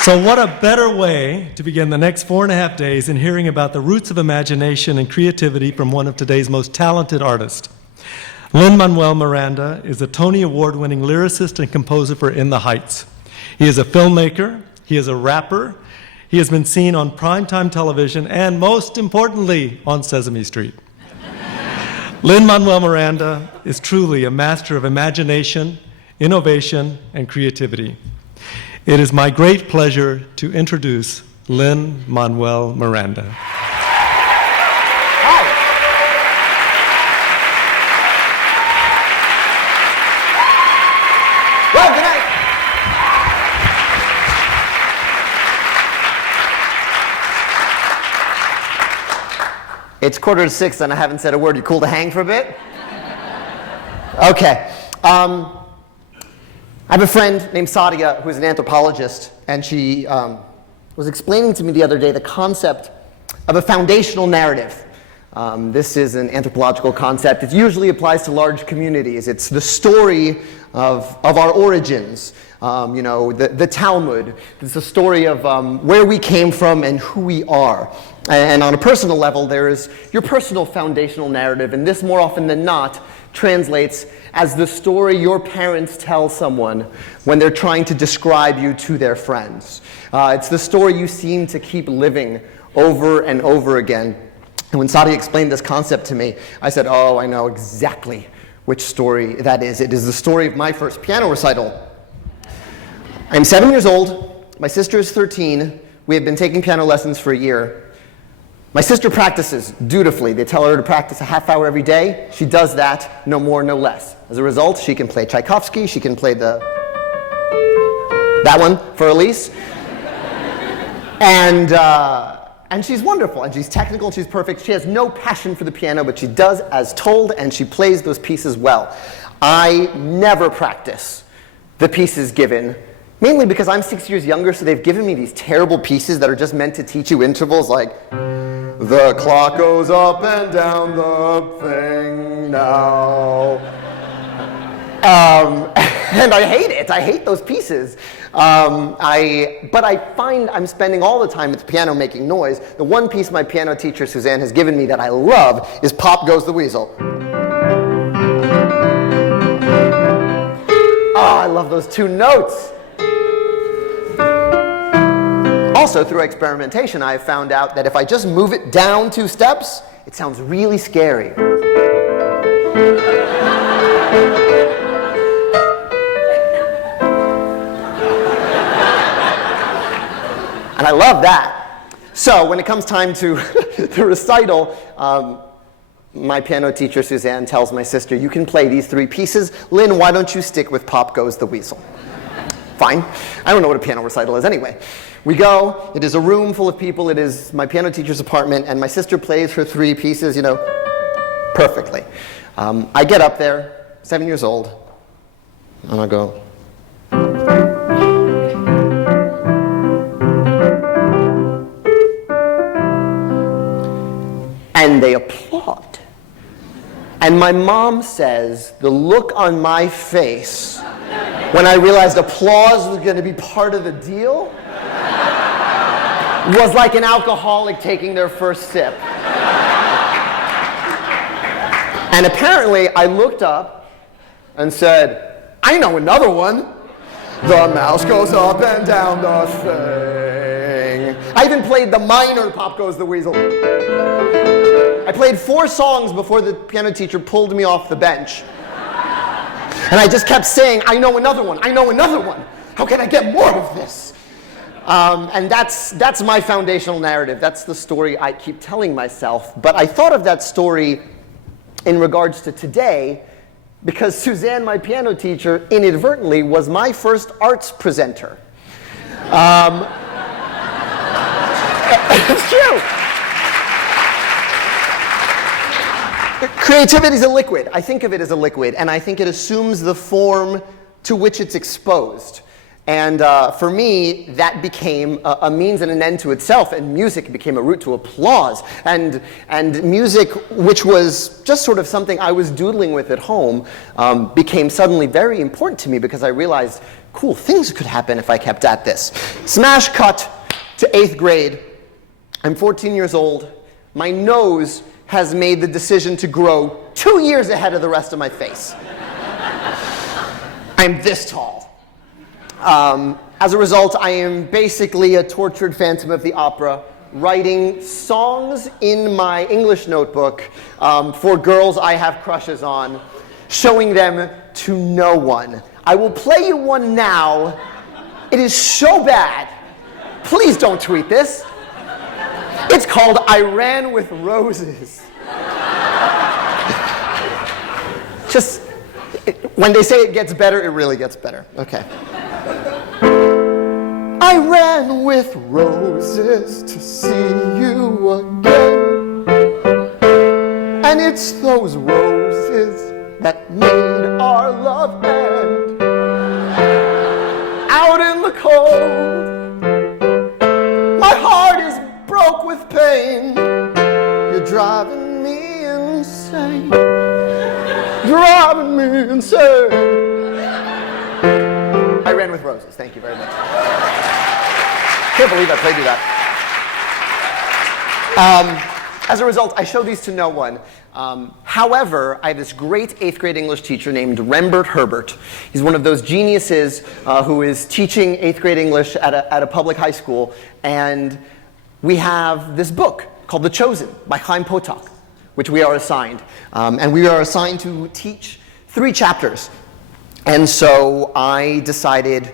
So what a better way to begin the next 4.5 days than hearing about the roots of imagination and creativity from one of today's most talented artists. Lin-Manuel Miranda is a Tony Award-winning lyricist and composer for In the Heights. He is a filmmaker, he is a rapper, he has been seen on primetime television, and most importantly, on Sesame Street. Lin-Manuel Miranda is truly a master of imagination, innovation, and creativity. It is my great pleasure to introduce Lin-Manuel Miranda. Hi. Well, good night. It's 5:45 and I haven't said a word. You cool to hang for a bit? Okay. I have a friend named Sadia who's an anthropologist, and she was explaining to me the other day the concept of a foundational narrative. This is an anthropological concept. It usually applies to large communities. It's the story of our origins, the Talmud. It's the story of where we came from and who we are. And on a personal level, there is your personal foundational narrative, and this more often than not translates as the story your parents tell someone when they're trying to describe you to their friends. It's the story you seem to keep living over and over again. And when Sadia explained this concept to me, I said, oh, I know exactly which story that is. It is the story of my first piano recital. I'm 7 years old. My sister is 13. We have been taking piano lessons for a year. My sister practices dutifully. They tell her to practice a half hour every day. She does that, no more, no less. As a result, she can play Tchaikovsky. She can play that one for Elise. And she's wonderful, and she's technical, and she's perfect. She has no passion for the piano, but she does as told, and she plays those pieces well. I never practice the pieces given, mainly because I'm 6 years younger, so they've given me these terrible pieces that are just meant to teach you intervals like, the clock goes up and down the thing now. And I hate it. I hate those pieces. But I find I'm spending all the time at the piano making noise. The one piece my piano teacher, Suzanne, has given me that I love is Pop Goes the Weasel. Oh, I love those two notes. Also, through experimentation, I have found out that if I just move it down 2 steps, it sounds really scary. And I love that. So when it comes time to the recital, my piano teacher, Suzanne, tells my sister, you can play these 3 pieces. Lynn, why don't you stick with Pop Goes the Weasel? Fine. I don't know what a piano recital is anyway. We go. It is a room full of people. It is my piano teacher's apartment, and my sister plays her 3 pieces, perfectly. I get up there, 7 years old, and I go. And they applaud. And my mom says, the look on my face when I realized applause was going to be part of the deal was like an alcoholic taking their first sip. And apparently I looked up and said, I know another one. The mouse goes up and down the thing. I even played the minor Pop Goes the Weasel. I played 4 songs before the piano teacher pulled me off the bench. And I just kept saying, I know another one, I know another one. How can I get more of this? And that's my foundational narrative. That's the story I keep telling myself. But I thought of that story in regards to today because Suzanne, my piano teacher, inadvertently was my first arts presenter. It's true. Creativity is a liquid. I think of it as a liquid, and I think it assumes the form to which it's exposed. And for me, that became a means and an end to itself, and music became a route to applause. And music, which was just sort of something I was doodling with at home, became suddenly very important to me because I realized, cool, things could happen if I kept at this. Smash cut to 8th grade. I'm 14 years old. My nose has made the decision to grow 2 years ahead of the rest of my face. I'm this tall. As a result, I am basically a tortured Phantom of the Opera, writing songs in my English notebook for girls I have crushes on, showing them to no one. I will play you one now. It is so bad. Please don't tweet this. It's called I Ran with Roses. Just, when they say it gets better, it really gets better. Okay. I ran with roses to see you again. And it's those roses that made our love end. Out in the cold, my heart is broke with pain. You're driving me insane. Driving me insane. I Ran with Roses. Thank you very much. Can't believe I played you that. As a result, I show these to no one. However, I have this great 8th grade English teacher named Rembert Herbert. He's one of those geniuses who is teaching 8th grade English at a public high school. And we have this book called The Chosen by Chaim Potok, which we are assigned. And we are assigned to teach 3 chapters. And so I decided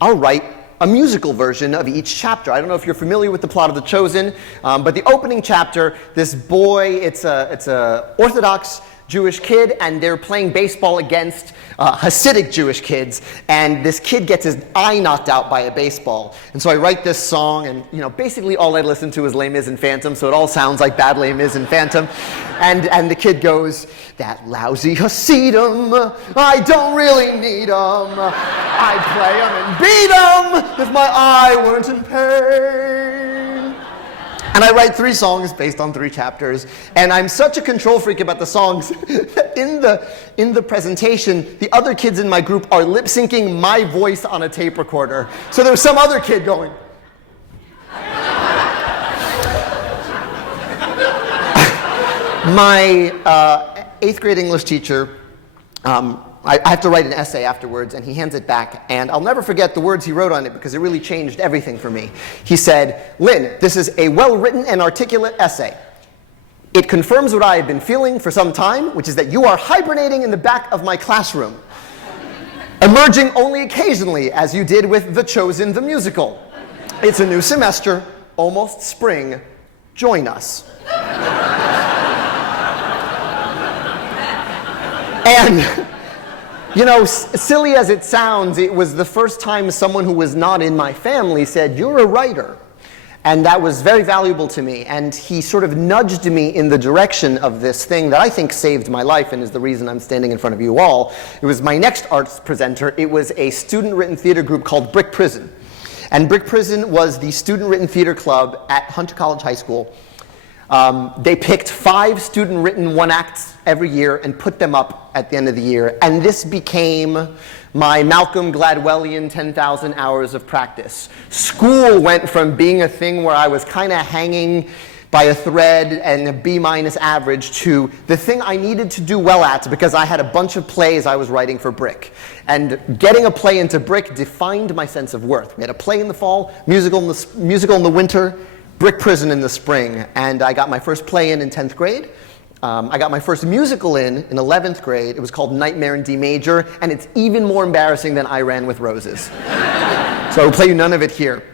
I'll write a musical version of each chapter. I don't know if you're familiar with the plot of The Chosen, but the opening chapter, this boy, it's a Orthodox Jewish kid, and they're playing baseball against Hasidic Jewish kids, and this kid gets his eye knocked out by a baseball. And so I write this song, and basically all I listen to is Les Mis and Phantom, so it all sounds like bad Les Mis and Phantom. And the kid goes, that lousy Hasidim, I don't really need 'em. I'd play 'em and beat 'em if my eye weren't in pain. And I write 3 songs based on 3 chapters, and I'm such a control freak about the songs that in the presentation, the other kids in my group are lip syncing my voice on a tape recorder. So there's some other kid going. My 8th grade English teacher, I have to write an essay afterwards, and he hands it back, and I'll never forget the words he wrote on it because it really changed everything for me. He said, Lin, this is a well-written and articulate essay. It confirms what I have been feeling for some time, which is that you are hibernating in the back of my classroom, emerging only occasionally, as you did with The Chosen, the musical. It's a new semester, almost spring. Join us. And silly as it sounds, it was the first time someone who was not in my family said, you're a writer. And that was very valuable to me. And he sort of nudged me in the direction of this thing that I think saved my life and is the reason I'm standing in front of you all. It was my next arts presenter. It was a student-written theater group called Brick Prison. And Brick Prison was the student-written theater club at Hunter College High School. They picked 5 student-written one-acts every year and put them up at the end of the year. And this became my Malcolm Gladwellian 10,000 hours of practice. School went from being a thing where I was kind of hanging by a thread and a B- average to the thing I needed to do well at because I had a bunch of plays I was writing for Brick. And getting a play into Brick defined my sense of worth. We had a play in the fall, musical in the winter, Brick Prison in the spring, and I got my first play in 10th grade. I got my first musical in 11th grade. It was called Nightmare in D Major, and it's even more embarrassing than I Ran with Roses. So I will play you none of it here.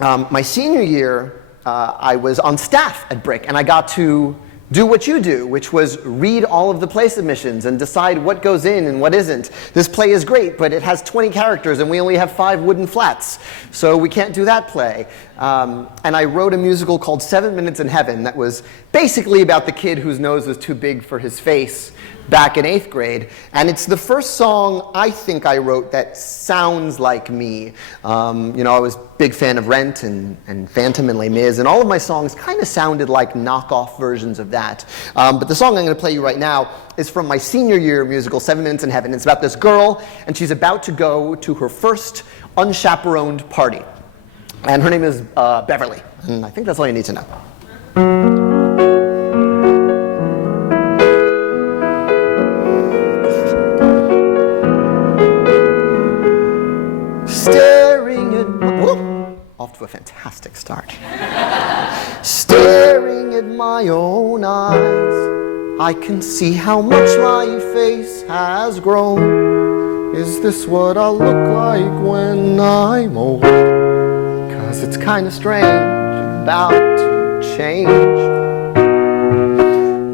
My senior year, I was on staff at Brick, and I got to do what you do, which was read all of the play submissions and decide what goes in and what isn't. This play is great, but it has 20 characters and we only have 5 wooden flats, so we can't do that play. And I wrote a musical called 7 Minutes in Heaven that was basically about the kid whose nose was too big for his face, back in 8th grade, and it's the first song I think I wrote that sounds like me. I was a big fan of Rent and Phantom and Les Mis, and all of my songs kind of sounded like knockoff versions of that. But the song I'm going to play you right now is from my senior year musical, 7 Minutes in Heaven. It's about this girl, and she's about to go to her first unchaperoned party. And her name is Beverly, and I think that's all you need to know. Staring at, off to a fantastic start. Staring at my own eyes, I can see how much my face has grown. Is this what I'll look like when I'm old? 'Cause it's kind of strange, about to change.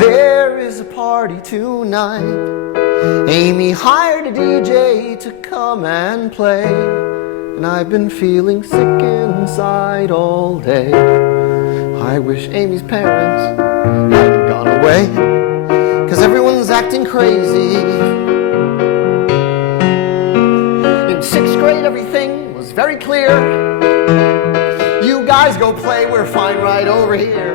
There is a party tonight. Amy hired a DJ to come and play, and I've been feeling sick inside all day. I wish Amy's parents hadn't gone away, 'cause everyone's acting crazy. In 6th grade everything was very clear. You guys go play, we're fine right over here.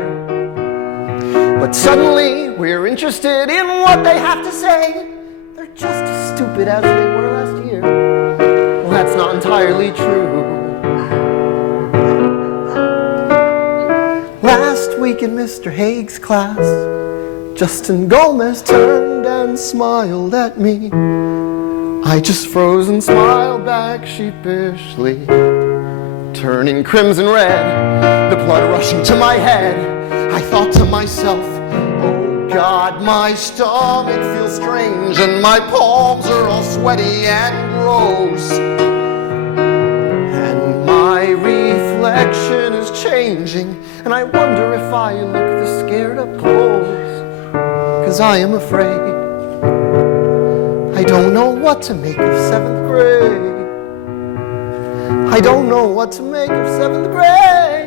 But suddenly we're interested in what they have to say. They're just as stupid as they were last year. Well, that's not entirely true. Last week in Mr. Haig's class, Justin Gomez turned and smiled at me. I just froze and smiled back sheepishly. Turning crimson red, the blood rushing to my head, I thought to myself, oh God, my stomach feels strange and my palms are all sweaty and gross. And my reflection is changing, and I wonder if I look the scared up clothes. 'Cause I am afraid I don't know what to make of 7th grade. I don't know what to make of 7th grade.